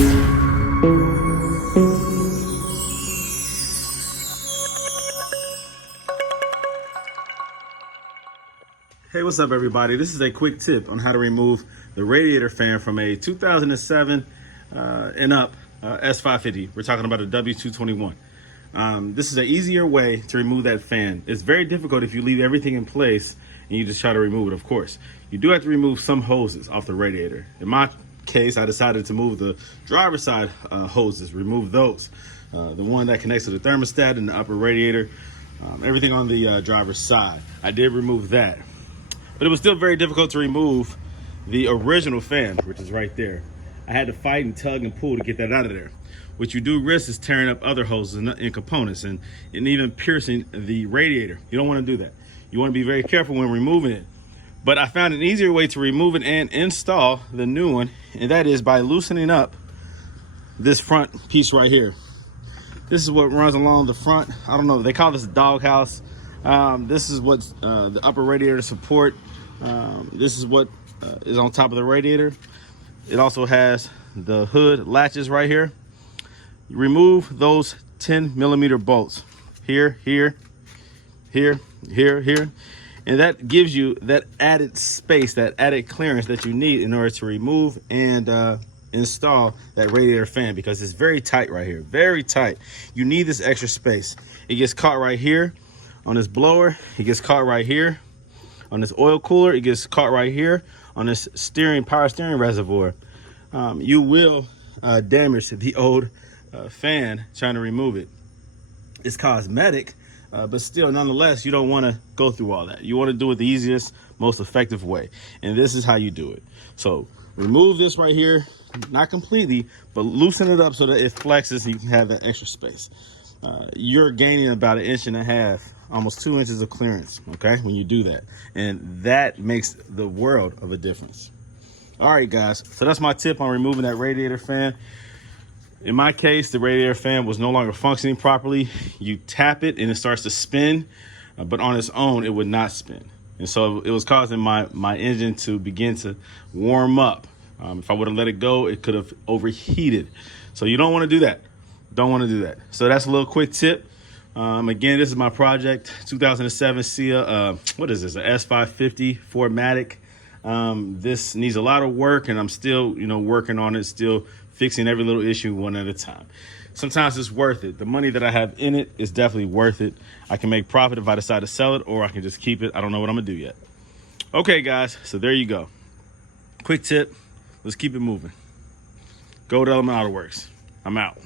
Hey, what's up everybody? This is a quick tip on how to remove the radiator fan from a 2007 and up S550. We're talking about a W221. This is an easier way to remove that fan. It's very difficult if you leave everything in place and you just try to remove it, of course. You do have to remove some hoses off the radiator. In my case, I decided to move the driver's side hoses, remove those. The one that connects to the thermostat and the upper radiator, everything on the driver's side. I did remove that. But it was still very difficult to remove the original fan, which is right there. I had to fight and tug and pull to get that out of there. What you do risk is tearing up other hoses and components and even piercing the radiator. You don't want to do that. You want to be very careful when removing it. But I found an easier way to remove it and install the new one, and that is by loosening up this front piece right here. This is what runs along the front. I don't know, they call this a doghouse. This is what the upper radiator support. This is what is on top of the radiator. It also has the hood latches right here. You remove those 10mm bolts here, here, here, here, here, and that gives you that added space, that added clearance that you need in order to remove and install that radiator fan, because it's very tight right here, very tight. You need this extra space. It gets caught right here on this blower, it gets caught right here on this oil cooler, it gets caught right here on this power steering reservoir. You will damage the old fan trying to remove it. It's cosmetic, but still, nonetheless, you don't want to go through all that. You want to do it the easiest, most effective way, and this is how you do it. So remove this right here, not completely, but loosen it up so that it flexes and you can have that extra space. You're gaining about 1.5 inches, almost 2 inches of clearance, okay, when you do that. And that makes the world of a difference. All right, guys, so that's my tip on removing that radiator fan. In my case, the radiator fan was no longer functioning properly. You tap it and it starts to spin, but on its own, it would not spin. And so it was causing my engine to begin to warm up. If I would have let it go, it could have overheated. So you don't want to do that. Don't want to do that. So that's a little quick tip. Again, this is my project, 2007 SIA, what is this, a S550 4MATIC. This needs a lot of work, and I'm still, working on it, still fixing every little issue one at a time. Sometimes it's worth it. The money that I have in it is definitely worth it. I can make profit if I decide to sell it, or I can just keep it. I don't know what I'm gonna do yet. Okay, guys, so there you go. Quick tip, let's keep it moving. Gold Element Auto Works. I'm out.